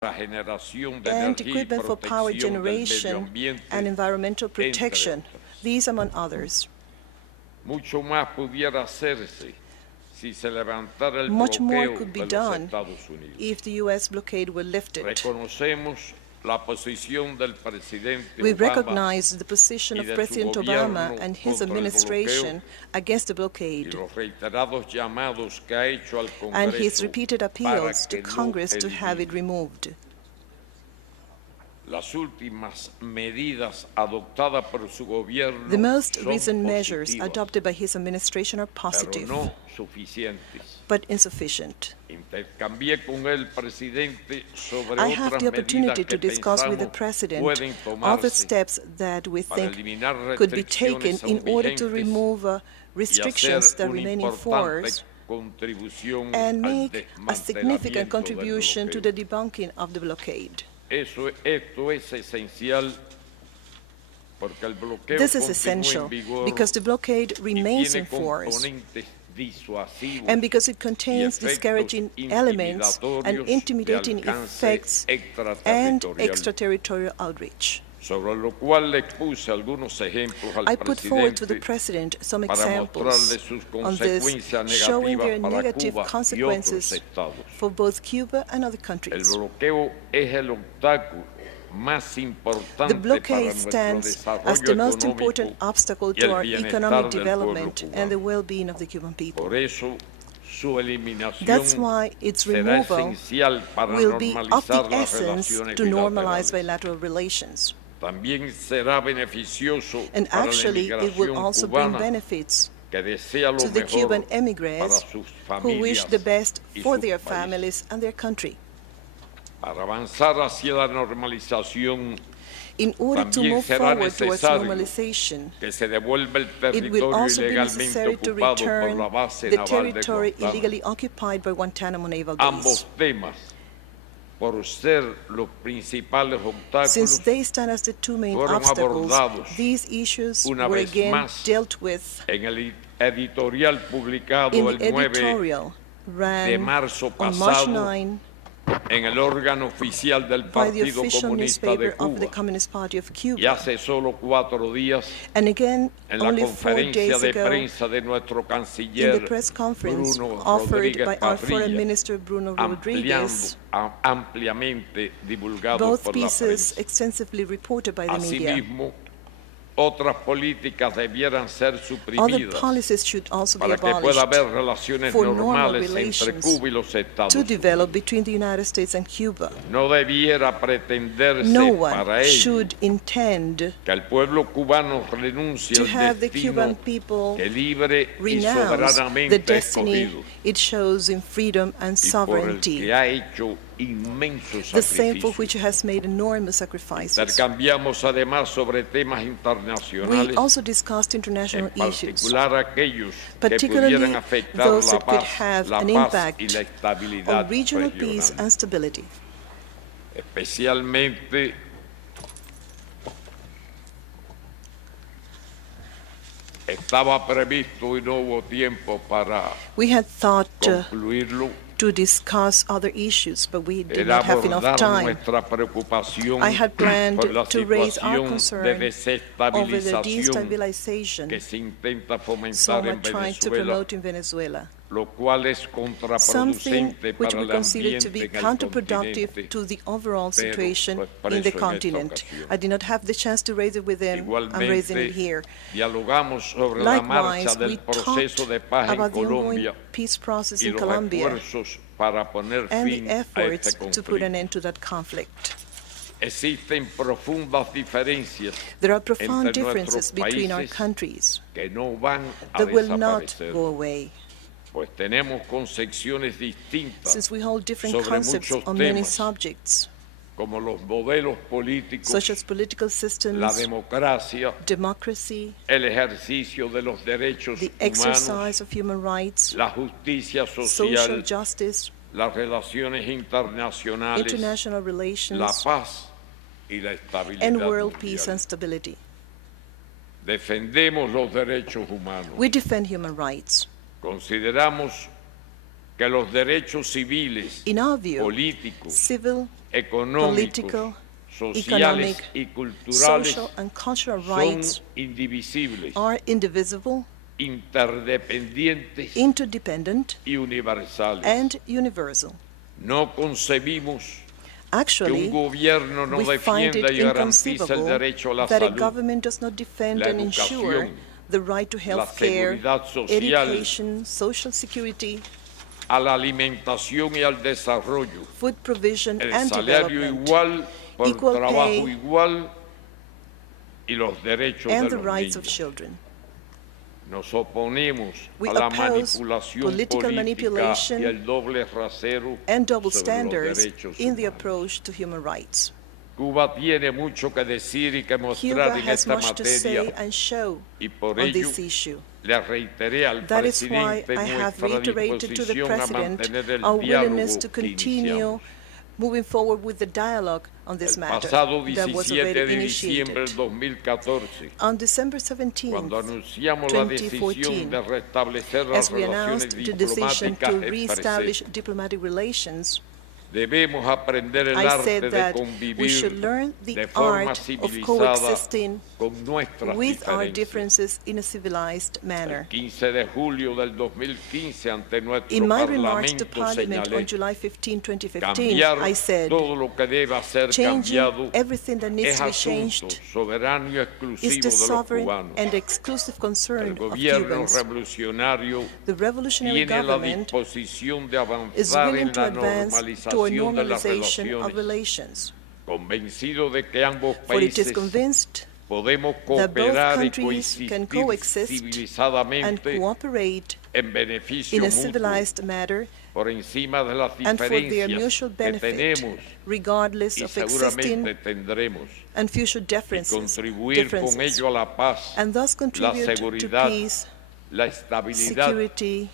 and equipment for power generation and environmental protection. These among others. Mucho más pudiera hacerse si se levantara el Much more bloqueo could de be los done Estados Unidos. if the U.S. blockade were lifted. Reconocemos la posición del presidente We Obama recognize the position y of de su President gobierno Obama and his contra el administration against the y blockade, los reiterados llamados que ha hecho al and his Congreso repeated para appeals to que lo Congress to have it elimine. removed. Las últimas medidas adoptadas por su gobierno The most son recent measures positivas, adopted by his administration are pero positive, no suficientes. but insufficient. Intercambié con el presidente sobre I have otras the opportunity medidas to que discuss with the pensamos President pueden other tomarse steps that we para think eliminar could be taken restricciones in aún order to vigentes remove y restrictions hacer that una remain in importante force contribución and al make a significant desmantelamiento contribution to del the debunking of the blockade. bloqueo. Esto es esencial porque el bloqueo This is continúa essential en vigor because the blockade y remains tiene in force, componentes disuasivos and because it y contains efectos discouraging elements and intimidatorios de intimidating alcance effects and extraterritorial, extraterritorial outreach. sobre lo cual le puse algunos ejemplos al I put forward to the presidente President some para examples mostrarle sus on this, consecuencias showing their negativas para negative Cuba y otros consequences estados. for both Cuba and other El countries. bloqueo es el obstáculo más importante The para blockade nuestro stands as desarrollo the most important económico obstacle y to el our bienestar economic del pueblo development and the cubano. well-being of the Cuban people. Por eso, su eliminación That's why its será removal esencial para will be of the normalizar las essence relaciones to normalize bilaterales. bilateral relations. También será beneficioso And para la actually, it will inmigración also bring cubana benefits que desea lo to the mejor Cuban para emigres sus who wish familias the best y for sus their países. families and their country. Para avanzar hacia la normalización, In order to también move será forward towards necesario normalization, que se devuelva el it will territorio also be ilegalmente necessary to ocupado por return la base the naval de territory Guantánamo. illegally occupied by Guantánamo Naval Base. Ambos temas, por ser los principales Since obstáculos, they stand as the two main fueron obstacles, abordados these issues una were vez again más dealt with en el editorial publicado in el the 9 editorial de ran marzo on March pasado 9 en el órgano oficial del by the Partido official Comunista de newspaper of the Cuba. Communist Party of Y Cuba. hace solo 4 días, And again, en la only 4 conferencia days de ago, prensa de nuestro in the canciller press conference Bruno offered Rodríguez by our Foreign Parrilla, Minister Bruno Rodriguez, ampliamente divulgado both por la pieces prensa. extensively reported by the media. Asimismo, otras políticas debieran ser Other suprimidas policies should also be para que pueda abolished haber relaciones for normal normales entre relations Cuba y los Estados to Unidos. develop between the United States and Cuba. No debiera pretenderse No para one ello should intend que el pueblo cubano renuncie to al have the Cuban destino people que libre y renounce the soberanamente ha destiny escogido it shows in freedom and y por el sovereignty, que ha hecho inmensos the same for sacrificios. which it has made enormous sacrifices. Intercambiamos además sobre temas We internacionales, also discussed international en issues, particular aquellos que particularly pudieran afectar those la that could paz, have la an paz impact y la estabilidad on regional peace regional. and stability. Especialmente estaba previsto y no hubo tiempo para We had thought concluirlo. to discuss other issues, but we did Era not have enough abordar time. nuestra preocupación I had planned por la to raise our situación de concern over the desestabilización destabilization que se intenta some fomentar are en trying to Venezuela, promote in Venezuela, lo cual es something contraproducente which para we el consider to ambiente be en el counterproductive continente. to the overall Pero situation lo in expreso the en esta continent. ocasión. I did not have the chance to raise it with them. I'm raising it Igualmente, here. dialogamos sobre la Likewise, marcha we del proceso talked de paz en about the ongoing Colombia peace process y in los Colombia esfuerzos para poner and fin the a efforts este to put an conflicto. end to that conflict. Existen profundas diferencias There are profound entre differences nuestros between our países countries que no van a that will not desaparecer, go away, pues tenemos concepciones distintas since we hold different sobre concepts muchos on many temas, subjects, como los modelos políticos, such as political la systems, democracia, democracy, el ejercicio de los derechos the humanos, exercise of human rights, la justicia social social, justice, las relaciones internacionales, international la relations, paz y la estabilidad and world mundial. peace and stability. Defendemos los derechos humanos. We defend human rights. Consideramos que los derechos civiles, In our view, políticos civil, económicos, political, sociales economic, y culturales social, and cultural son rights indivisibles, are indivisible, interdependientes interdependent, y universales. and universal. No concebimos que un Actually, gobierno no we find defienda it y garantiza el inconceivable derecho a la that a salud, government does not defend la and ensure educación, the right to la health care, seguridad social, education, social security, a la alimentación y al desarrollo, food provision el and salario development, igual por equal trabajo pay, igual y los derechos and de the los rights of niños. children. Nos oponemos We a la oppose manipulación political política manipulation y el doble rasero and double sobre los standards derechos in the humanos. approach to human rights. Cuba tiene mucho que decir y que Cuba mostrar en has esta much to say materia and show y por on ello this issue. le reiteré al That is why presidente I have nuestra reiterated to the disposición a President mantener el our willingness diálogo to que continue iniciamos. moving forward with the dialogue on this El matter pasado that was 17 already de diciembre initiated. del 2014, On December 17, cuando anunciamos la decisión 2014, de restablecer las as we relaciones announced the decision diplomáticas to reestablish diplomatic relations, debemos aprender el I arte said de that we convivir should learn de the forma art of civilizada coexisting con nuestras with our diferencias. differences in a civilized manner. El 15 de julio del 2015 ante nuestro In my remarks to Parlamento Parliament on señalé July 15, 2015, cambiar I said, todo lo que deba ser changing cambiado everything that needs es to be asunto changed soberano y is exclusivo the de los sovereign cubanos. and exclusive El concern of gobierno Cubans. revolucionario The revolutionary tiene la government disposición de is avanzar willing en to la advance to a normalización de las normalization of relaciones, relations, convencido de que ambos for it is países convinced podemos that both cooperar y countries can coexistir coexist and civilizadamente cooperate en beneficio in a mutuo civilized manner por encima de las and for their diferencias mutual que benefit, tenemos regardless y of seguramente existing tendremos, and future y differences, contribuir con ello a la paz, and thus la contribute to seguridad, peace, la estabilidad, security,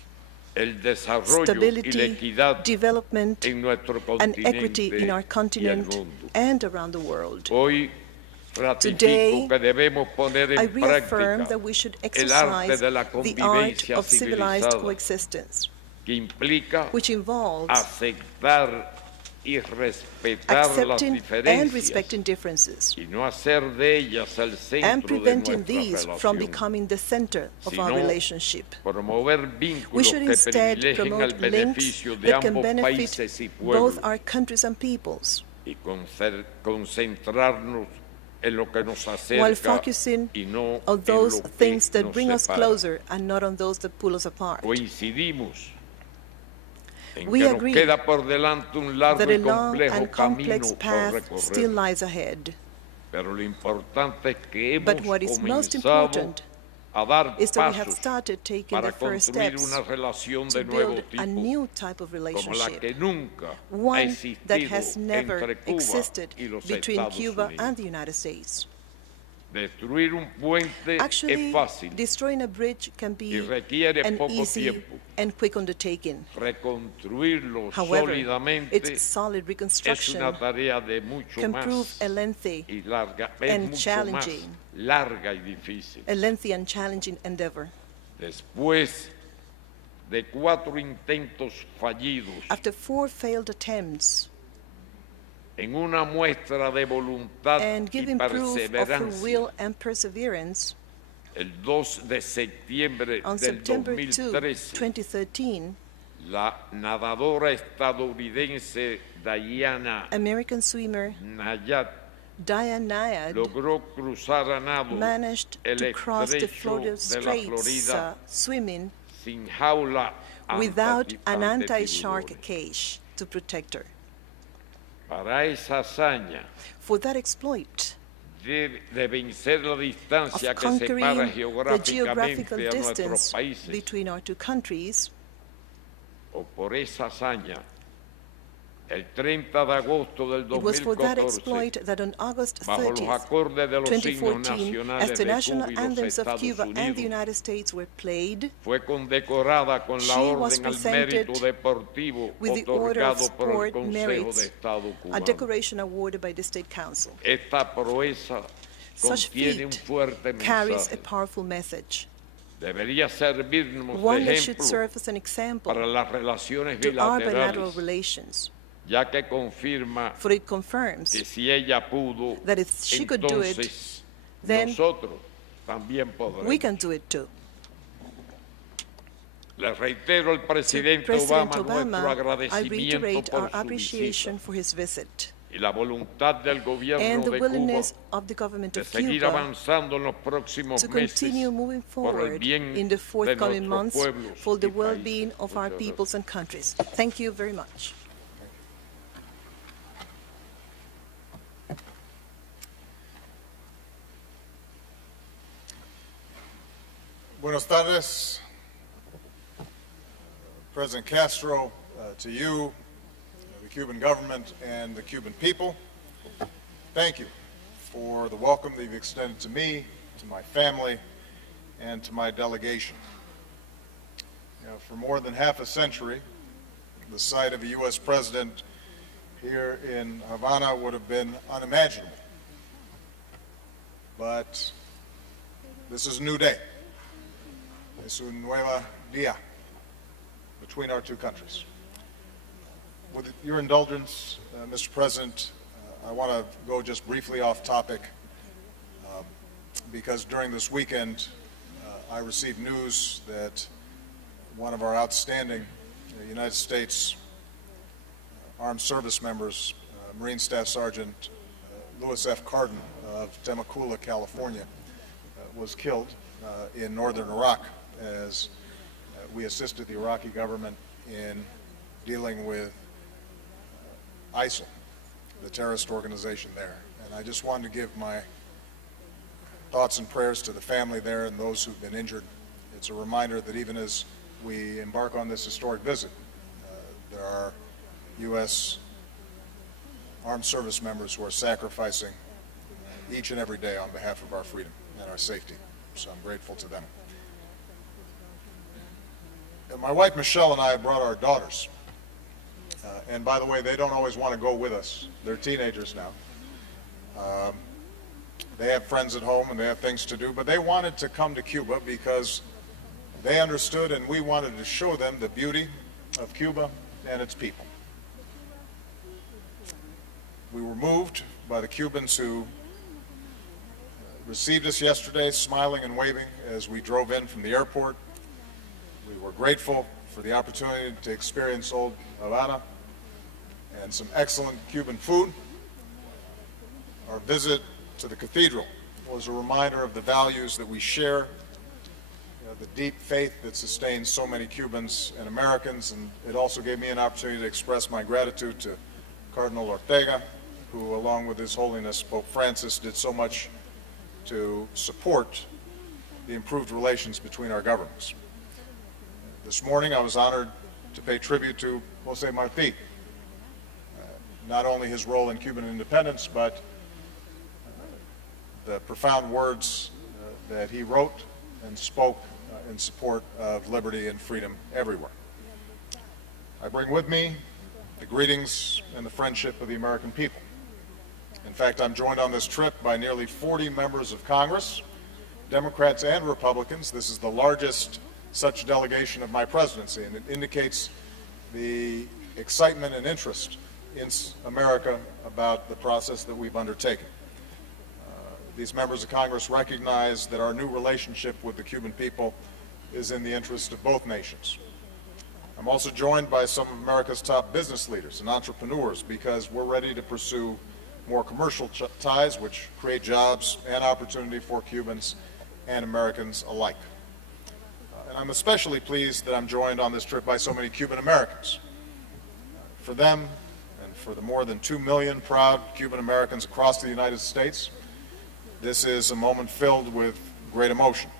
el desarrollo y la stability, equidad development, en nuestro and continente equity in our y el continent mundo. and around the world. Hoy ratifico Today, que debemos poner I en reaffirm práctica that we should el arte exercise de la the art convivencia of civilized civilizada, coexistence, que implica which involves aceptar y respetar las accepting and diferencias respecting differences y no hacer de ellas el and centro de preventing nuestra these from relación, becoming the center of our sino relationship. promover We vínculos should que instead privilegien el promote links beneficio de that can ambos benefit países y pueblos both our countries and peoples, y concentrarnos en lo que nos acerca while focusing y no on en those lo que things that nos bring us separa. closer and not on those that pull us apart. Coincidimos en We que nos agree queda por delante un largo that a y long complejo and camino complex por path still recorrer, lies ahead. pero lo importante es que hemos But what is most comenzado important a dar is that we have pasos started taking para the first construir steps una relación to de nuevo build a tipo, new type of como la relationship, que nunca ha one that existido has never entre Cuba existed y los between Estados Cuba Unidos. and the United States. Destruir un puente Actually, es fácil destroying a bridge can y be requiere an poco easy tiempo. and quick undertaking. Reconstruirlo However, sólidamente its solid es una reconstruction tarea de mucho can prove más a lengthy y larga, es and mucho más challenging. larga y difícil. And challenging endeavor. Después de 4 intentos fallidos After 4 failed attempts en una muestra de voluntad and y giving proof of her perseverancia, will and perseverance, el 2 de septiembre on del September 2, 2013, 2013, la nadadora estadounidense Diana American swimmer Nayat Diane Nyad logró cruzar a nado managed el to cross the estrecho Florida de la Straits Florida swimming sin jaula without an antitiburones. anti-shark cage to protect her. Para esa hazaña For that exploit de vencer la distancia of que separa conquering the geográficamente geographical a nuestros distance países, between our 2 countries, o por esa hazaña, el 30 de agosto del it was for that 2014, exploit that on August bajo los 30th, acordes de los himnos 2014, nacionales as the de national Cuba y los anthems of Estados Cuba and the Unidos, United States were played, fue condecorada con la she was Orden al presented Mérito Deportivo with the Order of otorgado por el Sport Consejo Merits, de Estado a cubano. decoration awarded by the State Council. Esta proeza Such contiene un feat fuerte carries a mensaje. powerful message, Debería servirnos one de that should ejemplo serve as an example para las relaciones to our bilateral bilaterales relations ya que confirma for it confirms que si ella pudo, that if she could do it, entonces then nosotros también we podremos. can do it too. Le reitero al To presidente President Obama nuestro Obama, I agradecimiento reiterate por our su appreciation visita for his visit y la voluntad del and gobierno the de Cuba willingness of the government de of seguir Cuba avanzando en los próximos to meses continue moving por el forward bien in the de forthcoming nuestros months pueblos for the y países. well-being of our Muchas peoples gracias. and countries. Thank you very much. Buenas tardes, President Castro, to you, the Cuban government, and the Cuban people. Thank you for the welcome that you've extended to me, to my family, and to my delegation. For more than half a century, the sight of a U.S. president here in Havana would have been unimaginable. But this is a new day. Es un nuevo día between our two countries. With your indulgence, Mr. President, I want to go just briefly off topic because during this weekend I received news that one of our outstanding United States Armed Service members, Marine Staff Sergeant Louis F. Carden of Temecula, California, was killed in northern Iraq as we assisted the Iraqi government in dealing with ISIL, the terrorist organization there. And I just wanted to give my thoughts and prayers to the family there and those who've been injured. It's a reminder that even as we embark on this historic visit, there are U.S. armed service members who are sacrificing each and every day on behalf of our freedom and our safety. So I'm grateful to them. My wife Michelle and I brought our daughters. And by the way, they don't always want to go with us. They're teenagers now. They have friends at home and they have things to do, but they wanted to come to Cuba because they understood and we wanted to show them the beauty of Cuba and its people. We were moved by the Cubans who received us yesterday, smiling and waving as we drove in from the airport. We were grateful for the opportunity to experience old Havana and some excellent Cuban food. Our visit to the cathedral was a reminder of the values that we share, the deep faith that sustains so many Cubans and Americans, and it also gave me an opportunity to express my gratitude to Cardinal Ortega, who, along with His Holiness Pope Francis, did so much to support the improved relations between our governments. This morning I was honored to pay tribute to Jose Marti, not only his role in Cuban independence, but the profound words that he wrote and spoke in support of liberty and freedom everywhere. I bring with me the greetings and the friendship of the American people. In fact, I'm joined on this trip by nearly 40 members of Congress, Democrats and Republicans. This is the largest such delegation of my presidency, and it indicates the excitement and interest in America about the process that we've undertaken. These members of Congress recognize that our new relationship with the Cuban people is in the interest of both nations. I'm also joined by some of America's top business leaders and entrepreneurs because we're ready to pursue more commercial ties which create jobs and opportunity for Cubans and Americans alike. And I'm especially pleased that I'm joined on this trip by so many Cuban Americans. For them and for the more than 2 million proud Cuban Americans across the United States, this is a moment filled with great emotion.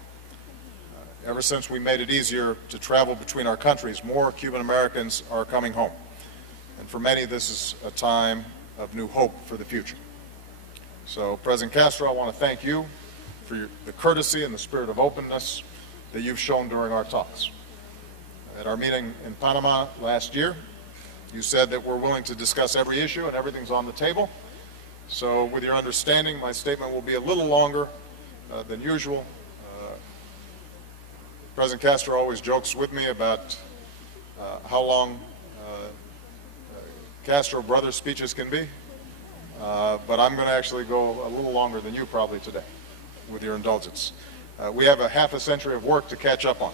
Ever since we made it easier to travel between our countries, more Cuban Americans are coming home. And for many, this is a time of new hope for the future. So, President Castro, I want to thank you for the courtesy and the spirit of openness that you've shown during our talks. At our meeting in Panama last year, you said that we're willing to discuss every issue and everything's on the table. So with your understanding, my statement will be a little longer than usual. President Castro always jokes with me about how long Castro brother speeches can be, but I'm going to actually go a little longer than you probably today, with your indulgence. We have a half a century of work to catch up on.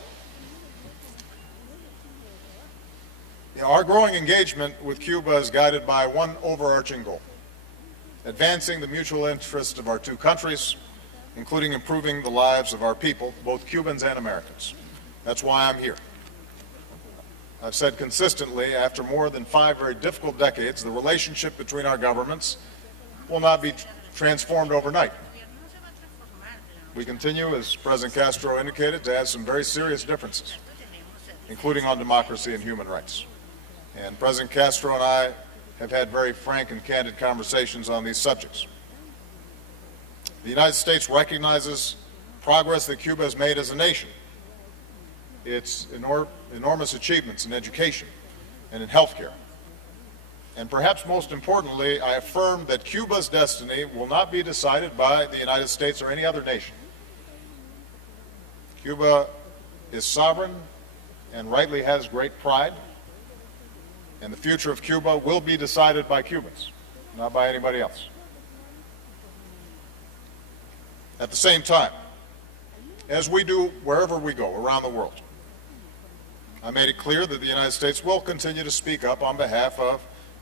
Our growing engagement with Cuba is guided by one overarching goal: advancing the mutual interest of our two countries, including improving the lives of our people, both Cubans and Americans. That's why I'm here. I've said consistently, after more than 5 very difficult decades, the relationship between our governments will not be transformed overnight. We continue, as President Castro indicated, to have some very serious differences, including on democracy and human rights. And President Castro and I have had very frank and candid conversations on these subjects. The United States recognizes progress that Cuba has made as a nation, its enormous achievements in education and in healthcare. And perhaps most importantly, I affirm that Cuba's destiny will not be decided by the United States or any other nation. Cuba is sovereign and rightly has great pride, and the future of Cuba will be decided by Cubans, not by anybody else. At the same time, as we do wherever we go around the world, I made it clear that the United States will continue to speak up on behalf of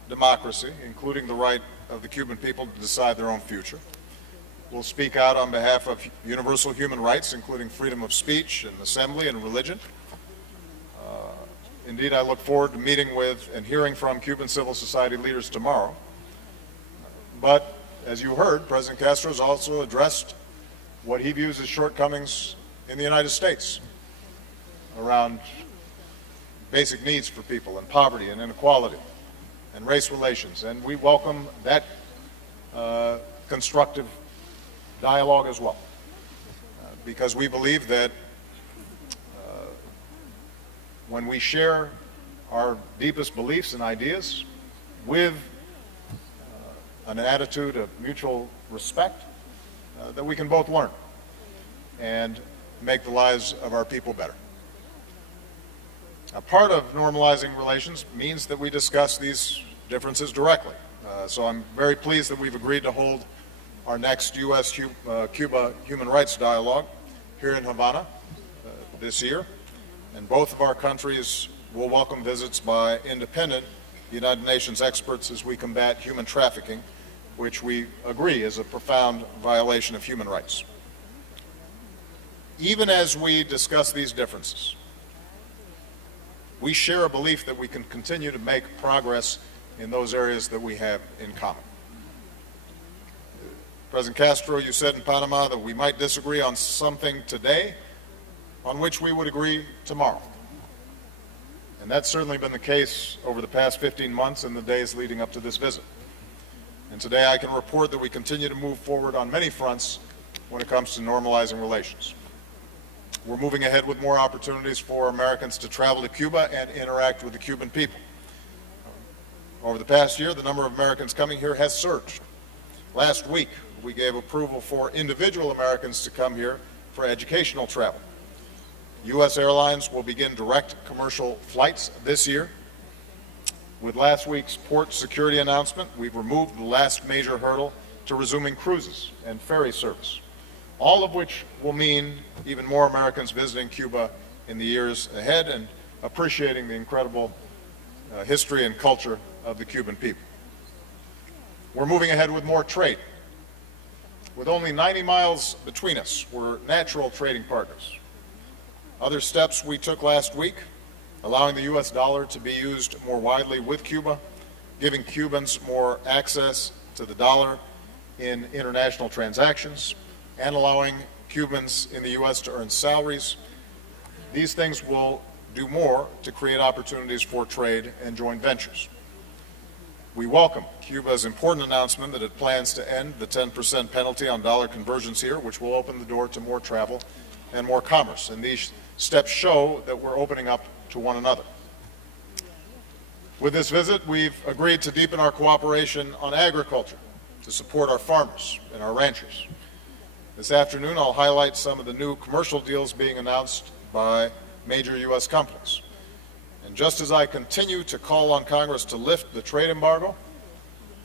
democracy, including the right of the Cuban people to decide their own future. We'll speak out on behalf of universal human rights, including freedom of speech and assembly and religion. Indeed, I look forward to meeting with and hearing from Cuban civil society leaders tomorrow. But, as you heard, President Castro has also addressed what he views as shortcomings in the United States around basic needs for people and poverty and inequality and race relations. And we welcome that constructive dialogue as well, because we believe that when we share our deepest beliefs and ideas with an attitude of mutual respect, that we can both learn and make the lives of our people better. A part of normalizing relations means that we discuss these differences directly. So I'm very pleased that we've agreed to hold our next U.S.-Cuba human rights dialogue here in Havana this year. And both of our countries will welcome visits by independent United Nations experts as we combat human trafficking, which we agree is a profound violation of human rights. Even as we discuss these differences, we share a belief that we can continue to make progress in those areas that we have in common. President Castro, you said in Panama that we might disagree on something today on which we would agree tomorrow. And that's certainly been the case over the past 15 months and the days leading up to this visit. And today I can report that we continue to move forward on many fronts when it comes to normalizing relations. We're moving ahead with more opportunities for Americans to travel to Cuba and interact with the Cuban people. Over the past year, the number of Americans coming here has surged. Last week, we gave approval for individual Americans to come here for educational travel. U.S. airlines will begin direct commercial flights this year. With last week's port security announcement, we've removed the last major hurdle to resuming cruises and ferry service, all of which will mean even more Americans visiting Cuba in the years ahead and appreciating the incredible history and culture of the Cuban people. We're moving ahead with more trade. With only 90 miles between us, we're natural trading partners. Other steps we took last week, allowing the U.S. dollar to be used more widely with Cuba, giving Cubans more access to the dollar in international transactions, and allowing Cubans in the U.S. to earn salaries. These things will do more to create opportunities for trade and joint ventures. We welcome Cuba's important announcement that it plans to end the 10% penalty on dollar conversions here, which will open the door to more travel and more commerce. And these steps show that we're opening up to one another. With this visit, we've agreed to deepen our cooperation on agriculture to support our farmers and our ranchers. This afternoon, I'll highlight some of the new commercial deals being announced by major U.S. companies. And just as I continue to call on Congress to lift the trade embargo,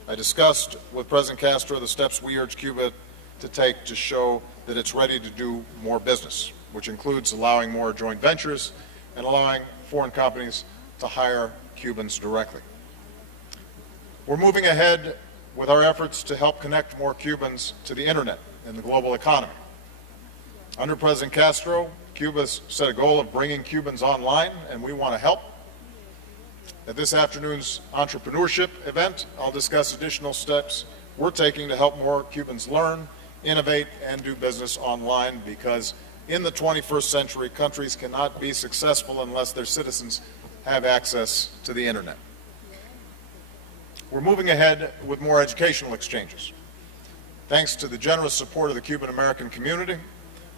I discussed with President Castro the steps we urge Cuba to take to show that it's ready to do more business, which includes allowing more joint ventures and allowing foreign companies to hire Cubans directly. We're moving ahead with our efforts to help connect more Cubans to the internet and the global economy. Under President Castro, Cuba's set a goal of bringing Cubans online, and we want to help. At this afternoon's entrepreneurship event, I'll discuss additional steps we're taking to help more Cubans learn, innovate, and do business online, because in the 21st century, countries cannot be successful unless their citizens have access to the internet. We're moving ahead with more educational exchanges. Thanks to the generous support of the Cuban-American community,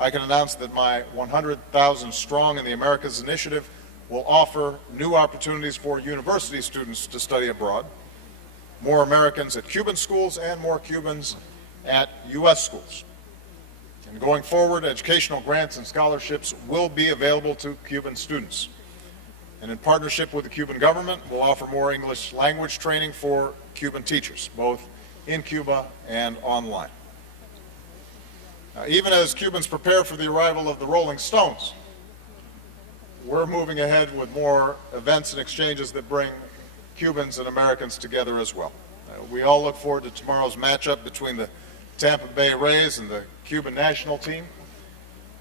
I can announce that my 100,000 Strong in the Americas initiative will offer new opportunities for university students to study abroad, more Americans at Cuban schools, and more Cubans at U.S. schools. And going forward, educational grants and scholarships will be available to Cuban students. And in partnership with the Cuban government, we'll offer more English language training for Cuban teachers, both in Cuba and online. Even as Cubans prepare for the arrival of the Rolling Stones, we're moving ahead with more events and exchanges that bring Cubans and Americans together as well. We all look forward to tomorrow's matchup between the Tampa Bay Rays and the Cuban national team.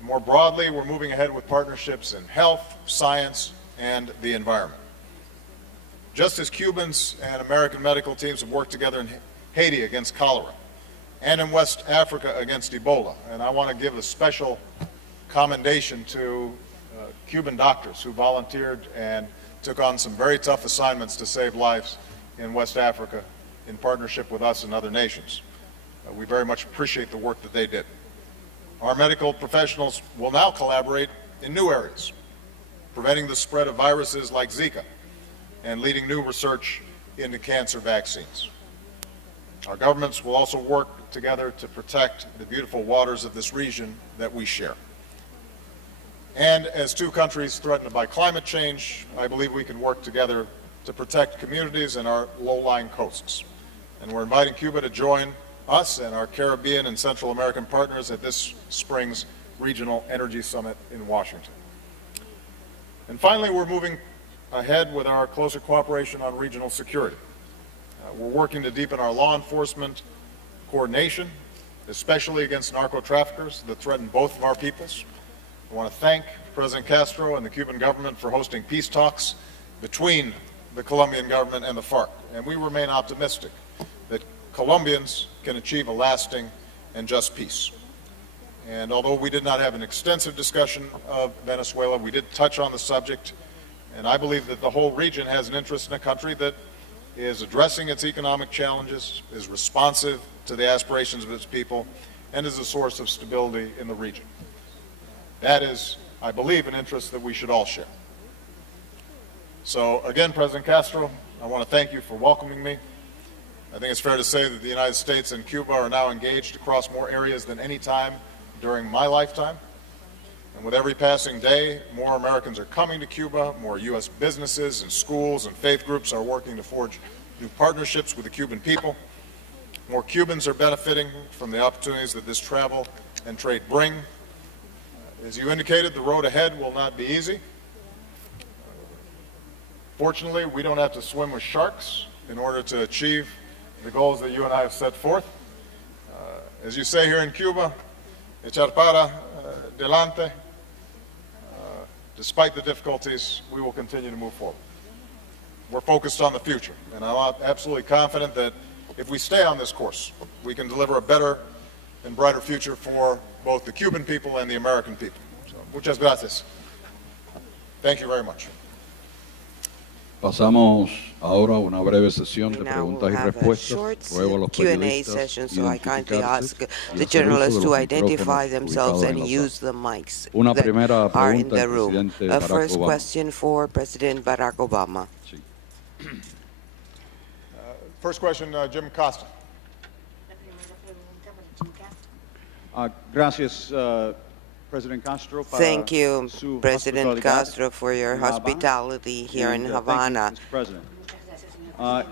More broadly, we're moving ahead with partnerships in health, science, and the environment. Just as Cubans and American medical teams have worked together in Haiti against cholera and in West Africa against Ebola, and I want to give a special commendation to Cuban doctors who volunteered and took on some very tough assignments to save lives in West Africa in partnership with us and other nations. We very much appreciate the work that they did. Our medical professionals will now collaborate in new areas, preventing the spread of viruses like Zika and leading new research into cancer vaccines. Our governments will also work together to protect the beautiful waters of this region that we share. And as two countries threatened by climate change, I believe we can work together to protect communities and our low-lying coasts. And we're inviting Cuba to join us and our Caribbean and Central American partners at this spring's Regional Energy Summit in Washington. And finally, we're moving ahead with our closer cooperation on regional security. We're working to deepen our law enforcement coordination, especially against narco-traffickers that threaten both of our peoples. I want to thank President Castro and the Cuban government for hosting peace talks between the Colombian government and the FARC, and we remain optimistic that Colombians can achieve a lasting and just peace. And although we did not have an extensive discussion of Venezuela, we did touch on the subject, and I believe that the whole region has an interest in a country that is addressing its economic challenges, is responsive to the aspirations of its people, and is a source of stability in the region. That is, I believe, an interest that we should all share. So again, President Castro, I want to thank you for welcoming me. I think it's fair to say that the United States and Cuba are now engaged across more areas than any time during my lifetime. And with every passing day, more Americans are coming to Cuba, more U.S. businesses and schools and faith groups are working to forge new partnerships with the Cuban people. More Cubans are benefiting from the opportunities that this travel and trade bring. As you indicated, the road ahead will not be easy. Fortunately, we don't have to swim with sharks in order to achieve the goals that you and I have set forth. As you say here in Cuba, echar para delante. Despite the difficulties, we will continue to move forward. We're focused on the future, and I'm absolutely confident that if we stay on this course, we can deliver a better and brighter future for both the Cuban people and the American people. So, muchas gracias. Thank you very much. Pasamos ahora a una breve sesión de Now we'll preguntas y have a respuestas. short Ruego a los Q&A periodistas session, so I kindly ask identificarse y the hacer uso journalists de to los identify micrófonos themselves ubicados en and la use sala. the mics Una that primera are in pregunta the al room. presidente A Barack first Obama. question for President Barack Obama. Sí. First question, Jim Costa. Gracias, Thank you, President Castro, for your hospitality here in Havana. Mr. President.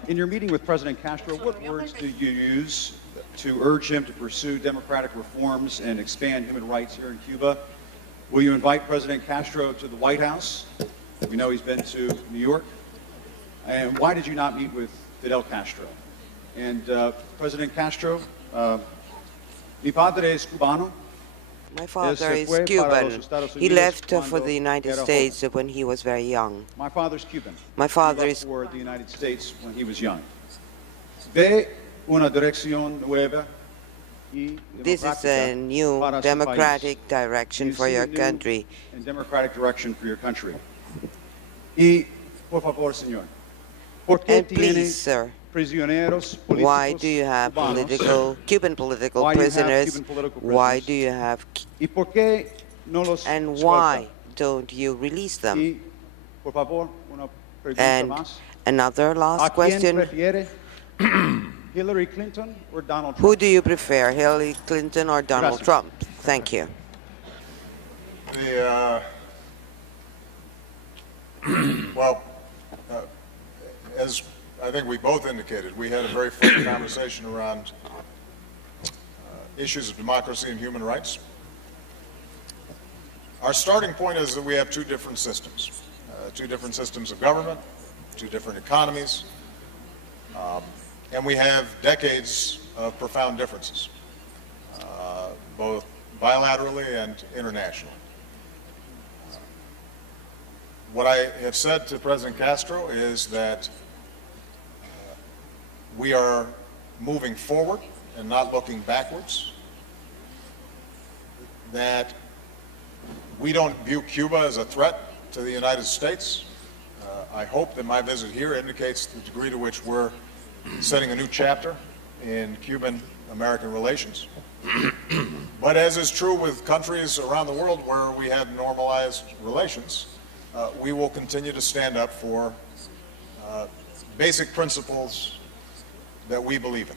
In your meeting with President Castro, what words did you use to urge him to pursue democratic reforms and expand human rights here in Cuba? Will you invite President Castro to the White House? We know he's been to New York. And why did you not meet with Fidel Castro? And President Castro, mi padre es cubano. My father is Cuban. He left for the United States when he was very young. My father's Cuban. My father He is left for the United States when he was young. Ve una dirección nueva y This is a new para su democratic país. direction You for see your a new country. and democratic direction for your country. Y, por favor, señor, ¿por qué And tiene please, sir, prisioneros why políticos do you have cubanos? Cuban political Why do you have prisoners? Cuban political Why prisoners? do you have, ¿Y por qué no los and suelta? why don't you release them? Y, por favor, una pregunta And más. another ¿A last quién question. prefiere? Hillary Clinton or Donald Who Trump? do you prefer, Hillary Clinton or Donald Gracias. Trump? Thank you. Well, as I think we both indicated, we had a very frank conversation around issues of democracy and human rights. Our starting point is that we have two different systems of government, two different economies, and we have decades of profound differences, both bilaterally and internationally. What I have said to President Castro is that we are moving forward and not looking backwards, that we don't view Cuba as a threat to the United States. I hope that my visit here indicates the degree to which we're setting a new chapter in Cuban-American relations. But as is true with countries around the world where we have normalized relations, we will continue to stand up for basic principles that we believe in.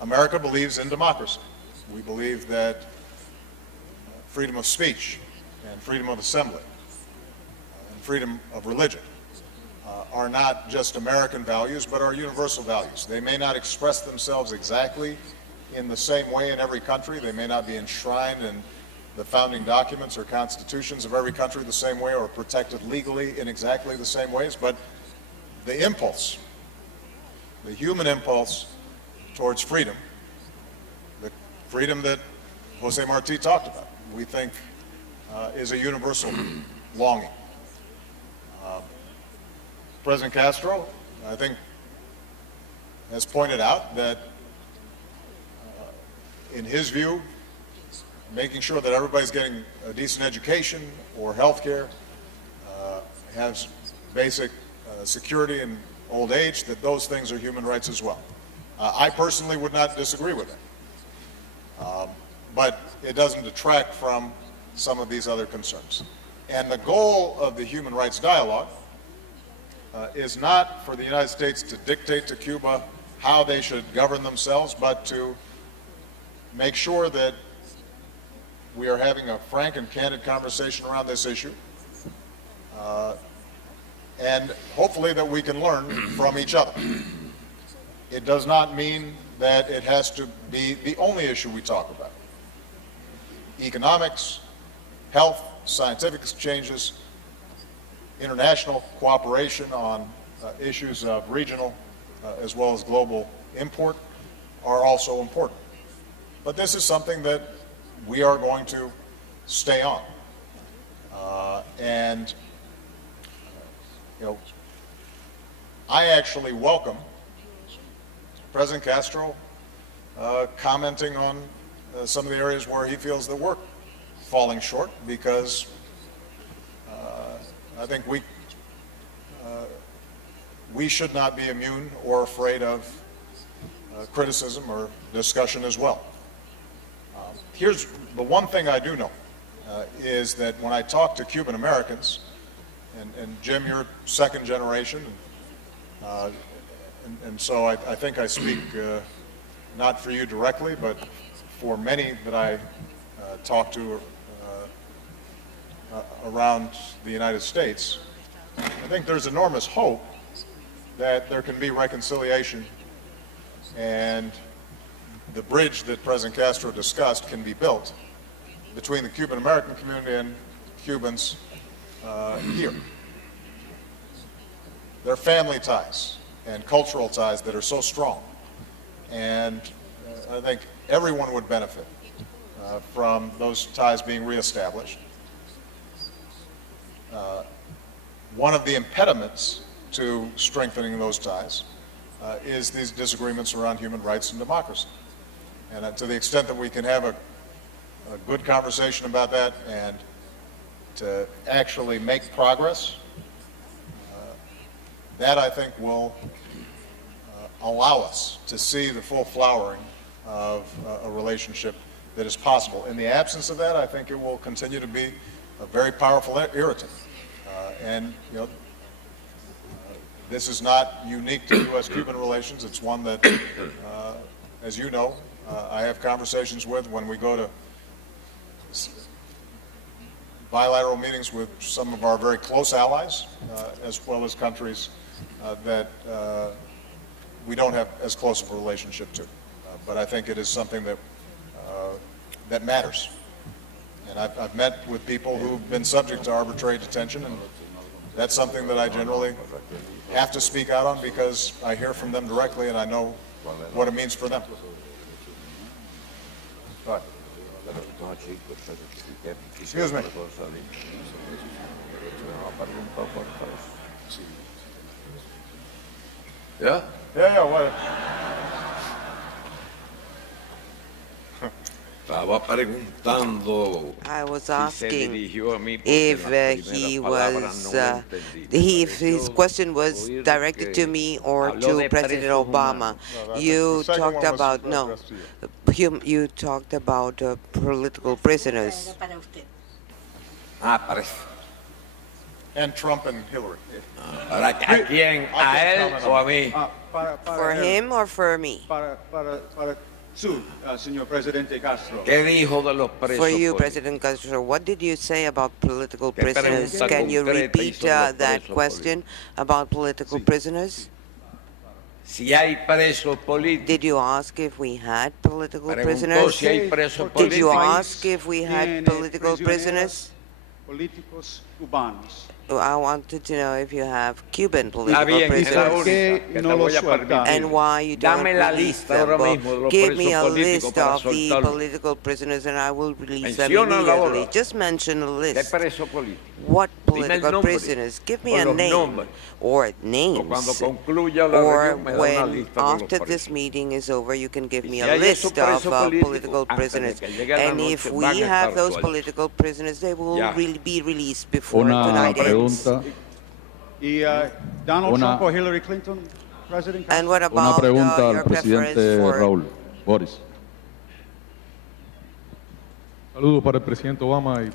America believes in democracy. We believe that freedom of speech and freedom of assembly and freedom of religion are not just American values, but are universal values. They may not express themselves exactly in the same way in every country. They may not be enshrined in the founding documents or constitutions of every country the same way or protected legally in exactly the same ways, but the impulse, the human impulse towards freedom, the freedom that Jose Marti talked about, we think is a universal longing. President Castro, I think, has pointed out that in his view, making sure that everybody's getting a decent education or health care, has basic security in old age, that those things are human rights as well. I personally would not disagree with it. But it doesn't detract from some of these other concerns. And the goal of the human rights dialogue is not for the United States to dictate to Cuba how they should govern themselves, but to make sure that we are having a frank and candid conversation around this issue, and hopefully that we can learn from each other. It does not mean that it has to be the only issue we talk about. Economics, health, scientific exchanges, international cooperation on issues of regional as well as global import are also important. But this is something that we are going to stay on. And I actually welcome President Castro commenting on some of the areas where he feels that we're falling short, because I think we should not be immune or afraid of criticism or discussion as well. Here's the one thing I do know, is that when I talk to Cuban Americans, and Jim, you're second generation, and so I think I speak not for you directly, but for many that I talk to around the United States, I think there's enormous hope that there can be reconciliation and the bridge that President Castro discussed can be built between the Cuban American community and Cubans here. There are family ties and cultural ties that are so strong, and I think everyone would benefit from those ties being reestablished. One of the impediments to strengthening those ties is these disagreements around human rights and democracy. And to the extent that we can have a good conversation about that and to actually make progress, that I think will allow us to see the full flowering of a relationship that is possible. In the absence of that, I think it will continue to be a very powerful irritant. And you know, this is not unique to U.S.-Cuban relations. It's one that, as you know, I have conversations with when we go to bilateral meetings with some of our very close allies, as well as countries that we don't have as close of a relationship to. But I think it is something that that matters. And I've met with people who've been subject to arbitrary detention, and that's something that I generally have to speak out on because I hear from them directly and I know what it means for them. But, excuse me. Yeah? Yeah, what? Estaba preguntando I was si se asking dirigió a mí porque if las he primeras palabras was, no las entendí. if his question was directed to me or to President Obama. You talked about, no, you talked about political prisoners. Parece. And Trump and Hillary. ¿A quién? ¿A él o a mí? For him or for me? Para su, señor Presidente Castro. ¿Qué dijo de los presos? For you, políticos? President Castro, what did you say about political ¿Qué prisoners? pregunta Can you concreta repeat hizo de los that presos question about political prisoners? Si hay presos políticos. Did you ask if we had political Preguntó prisoners? si hay presos Did you políticos. ask if we had political prisoners? Políticos cubanos. I wanted to know if you have Cuban Está political bien, es la prisoners. única que te voy a permitir. And why you don't Dame la release lista them. ahora Well, mismo de los give me a presos políticos list para of the soltarlos. political prisoners and I will release them Menciónala immediately. ahora. Just mention a ¿Qué list. preso político? What Dime el political nombre, prisoners? Give me o a los name nombres. or O cuando names. concluya la Or reunión me da una when lista de los after this presos. meeting is over, you can give Y me si a hay esos list of presos políticos, political antes de prisoners. que llegue la And noche, if van we a have estar those sueltos. political prisoners, they will Ya. really be released before Una tonight ends. pregunta, Y Donald Una- Trump o Hillary Clinton, President And Castro. what una about pregunta your al preference presidente for Raúl Boris. Saludos para el presidente Obama y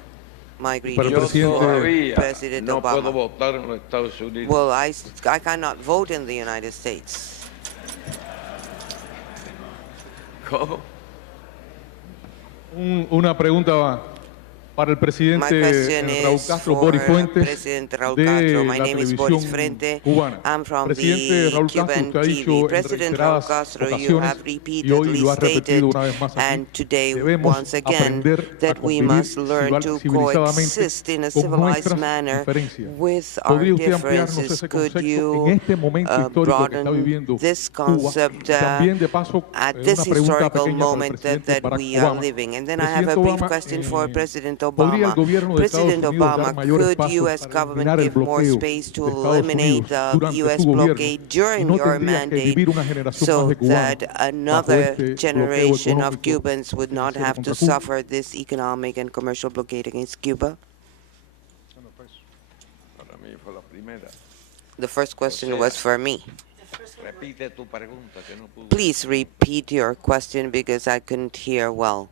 my Para el greetings Yo presidente- for todavía President no puedo Obama? votar en los Estados Unidos. Well, I cannot vote in the United States. ¿Cómo? una pregunta para el My presidente question Raúl is Castro for Boris Fuentes President Raúl de Castro. My la name is Boris televisión Fuente. cubana. I'm from Presidente the Raúl Castro, Cuban usted ha dicho TV. en President Raúl reiteradas Castro, you ocasiones have y hoy repeatedly lo ha stated, repetido una vez más aquí, and today debemos once again, aprender a that we convivir must learn to civilizadamente coexist in a con civilized nuestras manner diferencias. with our ¿Podría usted ampliarnos differences. ese Could concepto en you este momento histórico que está broaden viviendo this Cuba? concept También de paso, at una this pregunta historical pequeña para el moment presidente that Barack we are Obama. living? And then I have a Presidente brief Obama, question for President ¿podría el Obama. gobierno de Estados President Unidos dar Obama, mayores could pasos U.S. para government eliminar el give more bloqueo space to de Estados eliminate Unidos the durante U.S. su gobierno blockade y during no your tendría que mandate vivir una generación más so de that cubanos bajo another este bloqueo generation of económico Cubans would not financiero have to contra Cuba? suffer this economic and commercial blockade against Cuba? Para mí fue la primera. The first question was for me. Repite tu pregunta que no pude. Please repeat your question because I couldn't hear well.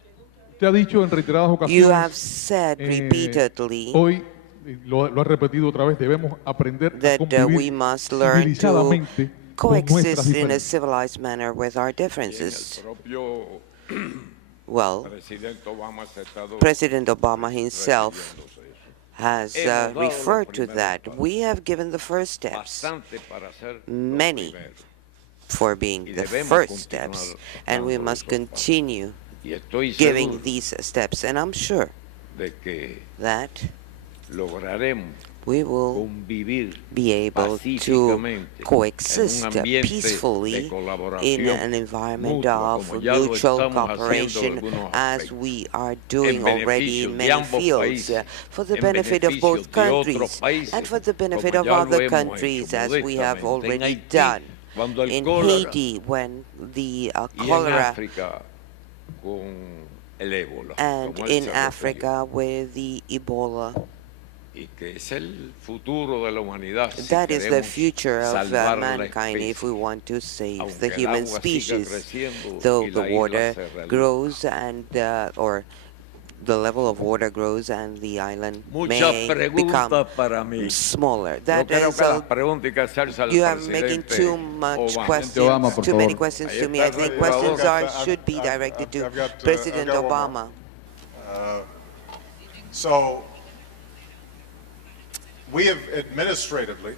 Usted ha dicho en reiteradas You have ocasiones, said repeatedly hoy, lo ha repetido otra vez, debemos aprender a that we convivir must learn to civilizadamente con nuestras coexist in a diferencias. civilized manner with our En el differences. propio Well, President Obama himself has referred to that. We have given the first steps, many for being the first steps, and we must continue giving these steps. And I'm sure that we will be able to coexist peacefully in an environment of mutual cooperation, as we are doing already in many fields, for the benefit of both countries and for the benefit of other countries, as we have already done in Haiti when the cholera, and in Africa with the Ebola. That is the future of mankind if we want to save the human species. Though the water grows and, or the level of water grows and the island may become smaller. That is, you are making too much questions, too many questions to me. I think questions should be directed to President Obama. So we have administratively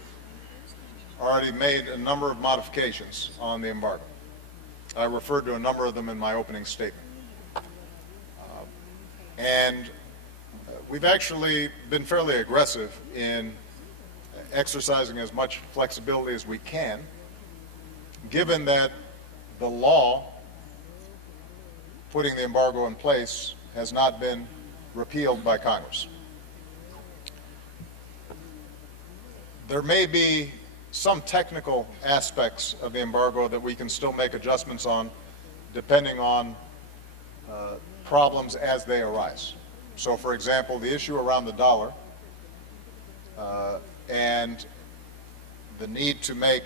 already made a number of modifications on the embargo. I referred to a number of them in my opening statement. And we've actually been fairly aggressive in exercising as much flexibility as we can, given that the law putting the embargo in place has not been repealed by Congress. There may be some technical aspects of the embargo that we can still make adjustments on, depending on problems as they arise. So, for example, the issue around the dollar and the need to make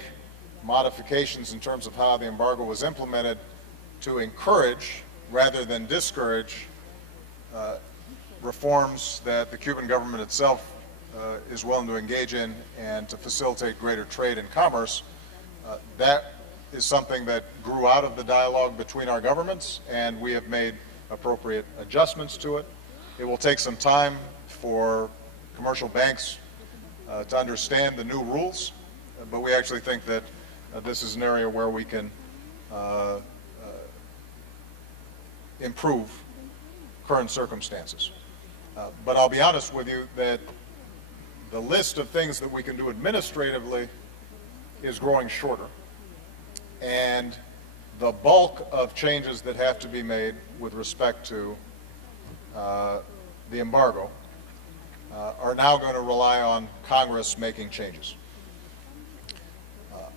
modifications in terms of how the embargo was implemented to encourage rather than discourage reforms that the Cuban government itself is willing to engage in and to facilitate greater trade and commerce. That is something that grew out of the dialogue between our governments, and we have made appropriate adjustments to it. It will take some time for commercial banks to understand the new rules, but we actually think that this is an area where we can improve current circumstances. But I'll be honest with you that the list of things that we can do administratively is growing shorter, and the bulk of changes that have to be made with respect to the embargo are now going to rely on Congress making changes.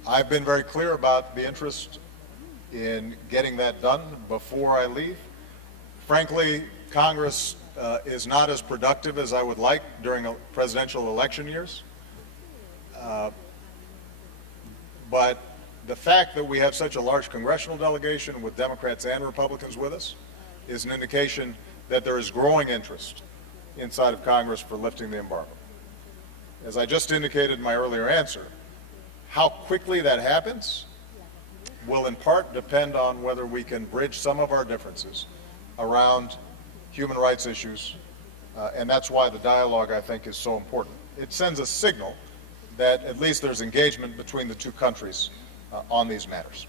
I've been very clear about the interest in getting that done before I leave. Frankly, Congress is not as productive as I would like during presidential election years. But the fact that we have such a large congressional delegation with Democrats and Republicans with us is an indication that there is growing interest inside of Congress for lifting the embargo. As I just indicated in my earlier answer, how quickly that happens will in part depend on whether we can bridge some of our differences around human rights issues, and that's why the dialogue, I think, is so important. It sends a signal that at least there's engagement between the two countries on these matters.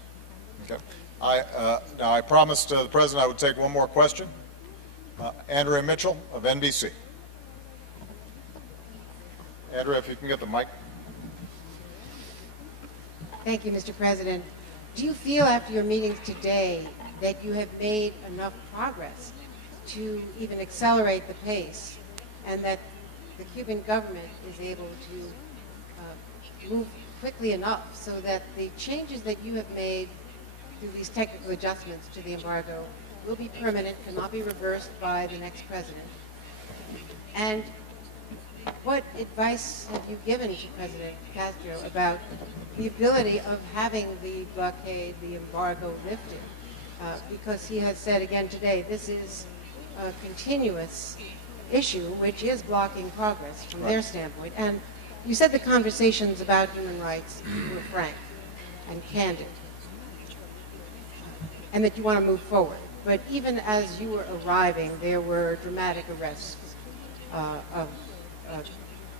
Okay. Now, I promised the President I would take one more question. Andrea Mitchell of NBC. Andrea, if you can get the mic. Thank you, Mr. President. Do you feel after your meetings today that you have made enough progress to even accelerate the pace, and that the Cuban government is able to move quickly enough so that the changes that you have made through these technical adjustments to the embargo will be permanent, cannot be reversed by the next president? And what advice have you given to President Castro about the ability of having the blockade, the embargo lifted? Because he has said again today, this is a continuous issue which is blocking progress from their standpoint. And you said the conversations about human rights were frank and candid, and that you want to move forward. but even as you were arriving, there were dramatic arrests of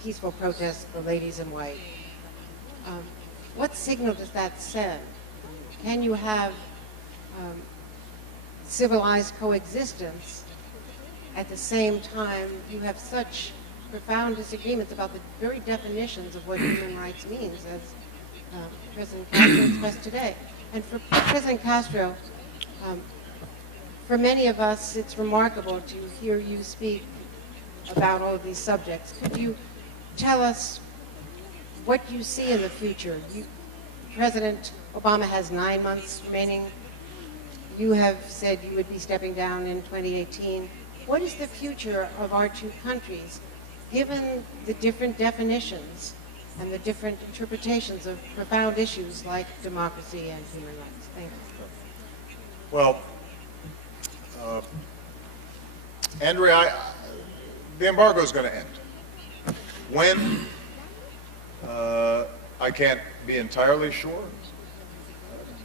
peaceful protests, the ladies in white. What signal does that send? Can you have civilized coexistence at the same time you have such profound disagreements about the very definitions of what human rights means, as President Castro expressed today? And for President Castro, for many of us, it's remarkable to hear you speak about all of these subjects. Could you tell us what you see in the future? President Obama has 9 months remaining. You have said you would be stepping down in 2018. What is the future of our two countries, given the different definitions and the different interpretations of profound issues like democracy and human rights? Thank you. Well, Andrea, the embargo is going to end. When? I can't be entirely sure,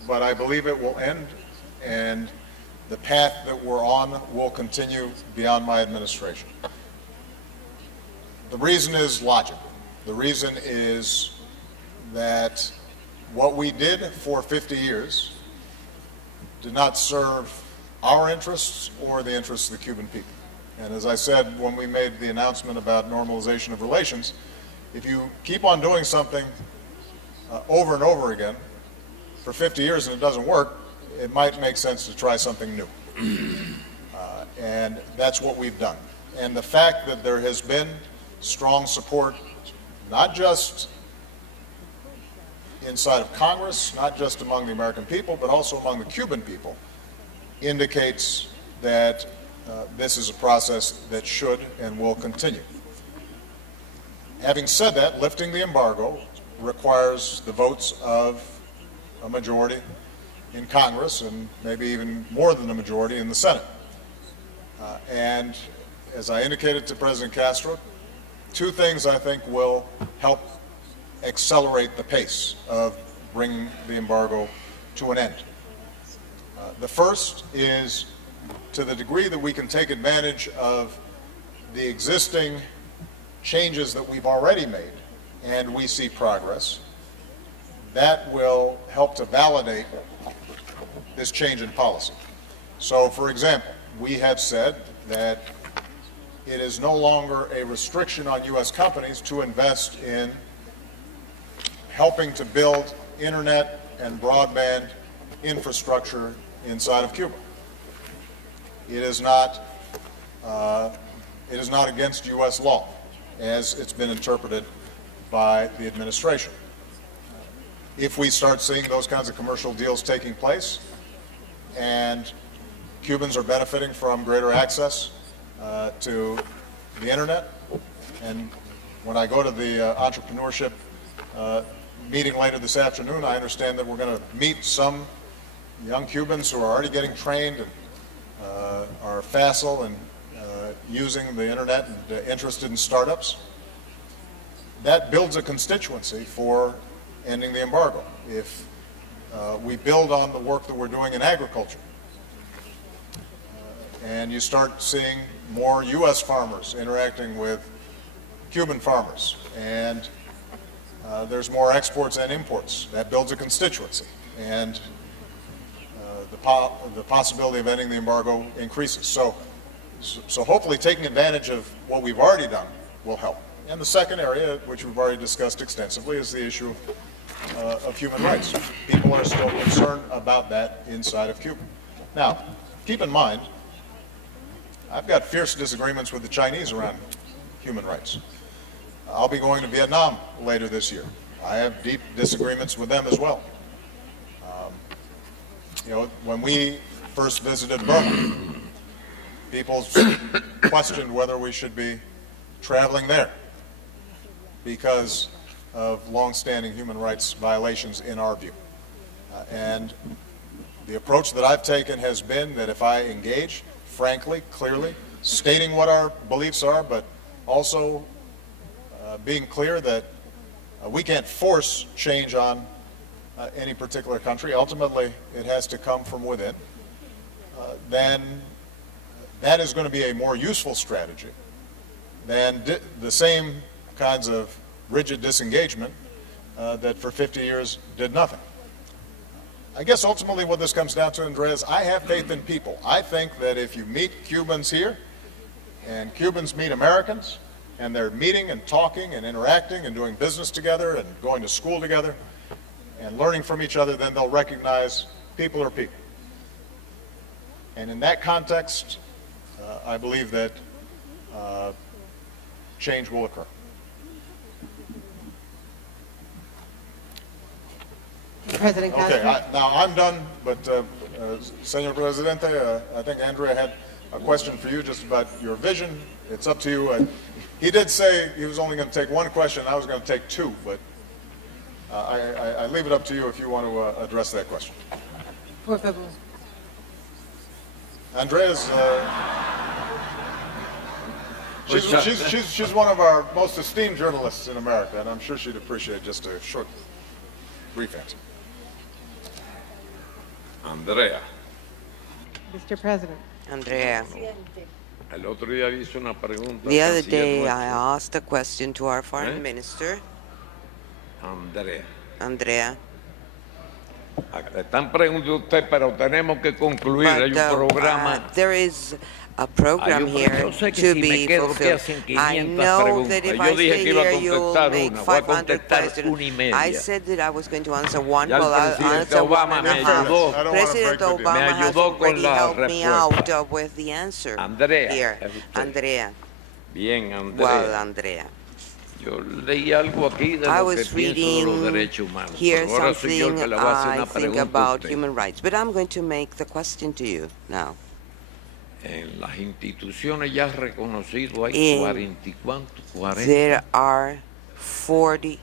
but I believe it will end, and the path that we're on will continue beyond my administration. The reason is logical. The reason is that what we did for 50 years did not serve our interests or the interests of the Cuban people. And as I said when we made the announcement about normalization of relations, if you keep on doing something over and over again for 50 years and it doesn't work, it might make sense to try something new. And that's what we've done. And the fact that there has been strong support, not just inside of Congress, not just among the American people, but also among the Cuban people, indicates that this is a process that should and will continue. Having said that, lifting the embargo requires the votes of a majority in Congress and maybe even more than a majority in the Senate. And as I indicated to President Castro, two things I think will help accelerate the pace of bringing the embargo to an end. The first is, to the degree that we can take advantage of the existing changes that we've already made and we see progress, that will help to validate this change in policy. So, for example, we have said that it is no longer a restriction on U.S. companies to invest in helping to build internet and broadband infrastructure inside of Cuba. It is not against U.S. law, as it's been interpreted by the administration. If we start seeing those kinds of commercial deals taking place, and Cubans are benefiting from greater access to the internet, and when I go to the entrepreneurship meeting later this afternoon, I understand that we're going to meet some young Cubans who are already getting trained and are facile and using the internet and interested in startups. That builds a constituency for ending the embargo. If we build on the work that we're doing in agriculture, and you start seeing more U.S. farmers interacting with Cuban farmers, and there's more exports and imports, that builds a constituency, and the possibility of ending the embargo increases. So hopefully taking advantage of what we've already done will help. And the second area, which we've already discussed extensively, is the issue of human rights. People are still concerned about that inside of Cuba. Now, keep in mind, I've got fierce disagreements with the Chinese around human rights. I'll be going to Vietnam later this year. I have deep disagreements with them as well. When we first visited Burma, people questioned whether we should be traveling there because of long-standing human rights violations in our view. And the approach that I've taken has been that if I engage, frankly, clearly, stating what our beliefs are, but also being clear that we can't force change on any particular country. Ultimately, it has to come from within. then that is going to be a more useful strategy than the same kinds of rigid disengagement that for 50 years did nothing. I guess ultimately what this comes down to, Andreas, I have faith in people. I think that if you meet Cubans here and Cubans meet Americans and they're meeting and talking and interacting and doing business together and going to school together and learning from each other, then they'll recognize people are people. And in that context, I believe that change will occur. President Castro. Okay, now I'm done, but Senor Presidente, I think Andrea had a question for you just about your vision. It's up to you. He did say he was only going to take one question. I was going to take two, but I leave it up to you if you want to address that question. Por favor. Andrea's, she's one of our most esteemed journalists in America, and I'm sure she'd appreciate just a short, brief answer. Andrea. Mr. President. Andrea, El otro día hice una pregunta. the other day I asked a question to our foreign minister. Andrea. Andrea. Le están preguntando a usted, pero tenemos que concluir. Hay un programa. There is a program here to be fulfilled. I know that if I stay here, you'll make 500 questions. I said that I was going to answer one, but I'll answer one and a half. President Obama has already helped me out with the answer here. Andrea. Bien, Andrea. Well, Andrea. Yo leí algo aquí de I lo que was pienso de los derechos humanos. here Pero ahora soy yo el something que le voy a hacer I una think pregunta a about usted. human rights, but I'm going to make the question to you now. En las instituciones ya reconocido hay In 40 y cuánto, 40 There are 40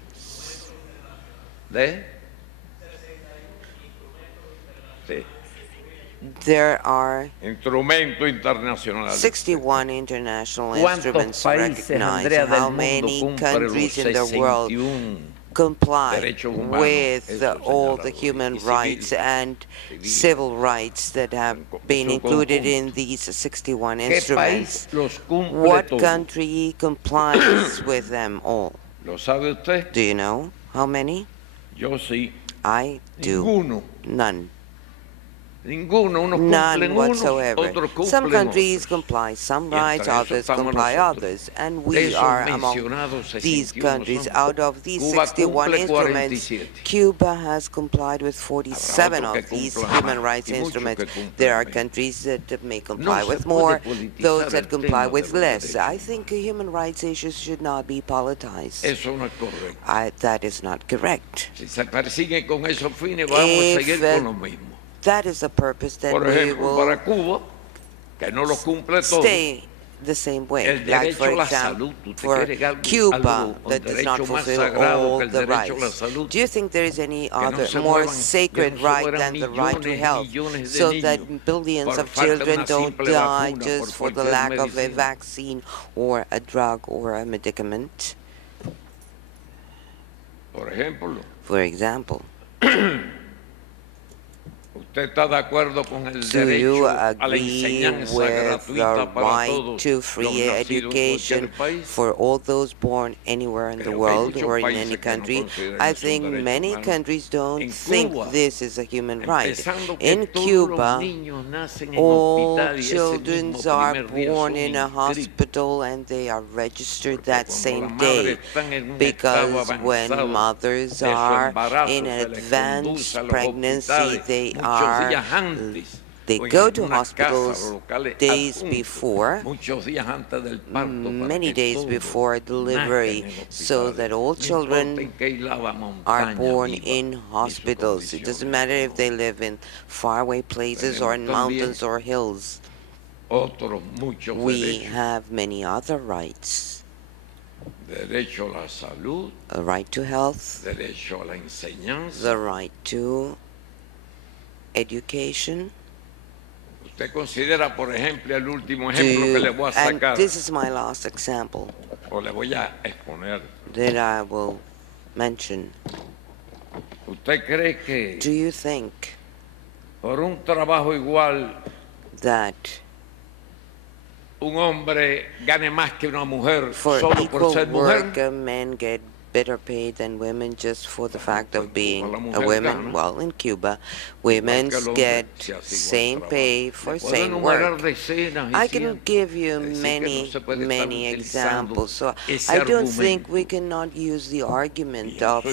de sí, There are instrumentos internacionales. 61 international ¿Cuántos instruments países, recognized. Andrea, del How mundo many cumplen countries los in the world 61 comply derechos humanos? with Eso, all señora the human Rodríguez. rights and civil rights that have been su included conjunto. in these 61 ¿Qué instruments? país los cumple What todos? country complies with them all? ¿Lo sabe usted? Do you know how many? Yo sí. I do. Ninguno. None. Ninguno. Unos None cumplen unos, whatsoever. otros cumplen Some countries otros. comply some Y entre rights, esos others estamos comply nosotros. others, and De we esos are among mencionados, these 61 countries. son. Out of these Cuba 61 cumple instruments, 47. Cuba has complied with 47 Habrá otros of que these cumplan human más, rights y muchos instruments. que cumplan There are menos. countries that may comply No se with puede more, politizar those el that comply tema de with los less. derechos I think human rights issues should not be politicized. Eso no es correcto. That is not correct. Si se persiguen con esos fines, vamos a seguir con lo mismo. That is the purpose that Por we ejemplo, will para Cuba, que no lo cumple todo. stay the same way. El Like, for derecho a la example, salud, ¿usted for quiere algo, Cuba, un that does not derecho más fulfill sagrado all que el the derecho a la rights? salud? Do you think there is any Que no other se more mueran, sacred que no se right mueran than the right to millones y health, millones de so niños that billions por of falta de children una don't simple die vacuna, just por for the cualquier lack of a medicina? vaccine or a drug or a medicament? Por ejemplo, For example, ¿usted está de acuerdo con el do you derecho a la agree enseñanza with the gratuita para right todos to los free nacidos en education cualquier país? for all those born anywhere in the Creo que hay world muchos or in países any que no country? consideran I eso un think derecho many humano. countries don't En think Cuba, this is a human right. Empezando que In todos Cuba, los niños nacen en all hospital y ese children mismo are primer día born son in a inscritos. hospital and they are registered Porque that cuando same las madres day, están en un estado because when avanzado mothers de su are embarazo, in se les conduce advanced a los pregnancy, hospitales they muchos días antes. They o en go to algunas hospitals casas locales days adjuntos, before, muchos días antes del parto, para many que days todos before delivery, nazcan en so hospitales. that all No importa children en qué isla de la are montaña born viva, in ni su hospitals. It doesn't matter if they live in faraway places or in Tenemos también mountains or hills. otros muchos We derechos. have many other rights. Derecho a la salud, A right to health, derecho a la enseñanza. the right to education. Usted considera, por ejemplo, el último ejemplo que le voy a And sacar, this is my last example o le voy a exponer. that I will mention. ¿Usted cree que Do you think por un trabajo igual that un hombre gane más que una mujer for solo por equal ser mujer. work, men get better paid than women just for the fact of being a woman. Well, in Cuba, women get same pay for same work. I can give you many examples. So I don't think we cannot use the argument of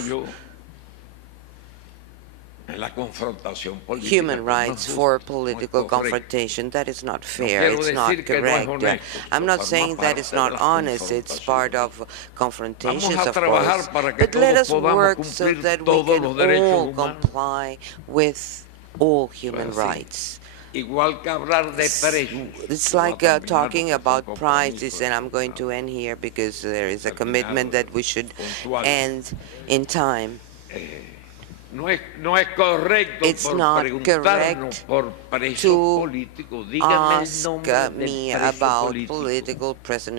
human rights for political confrontation. That is not fair. It's not correct. I'm not saying that it's not honest. It's part of confrontations, of course. But let us work so that we can all comply with all human rights. It's like talking about prices, and I'm going to end here because there is a commitment that we should end in time. It's not correct to ask me about political prisoners.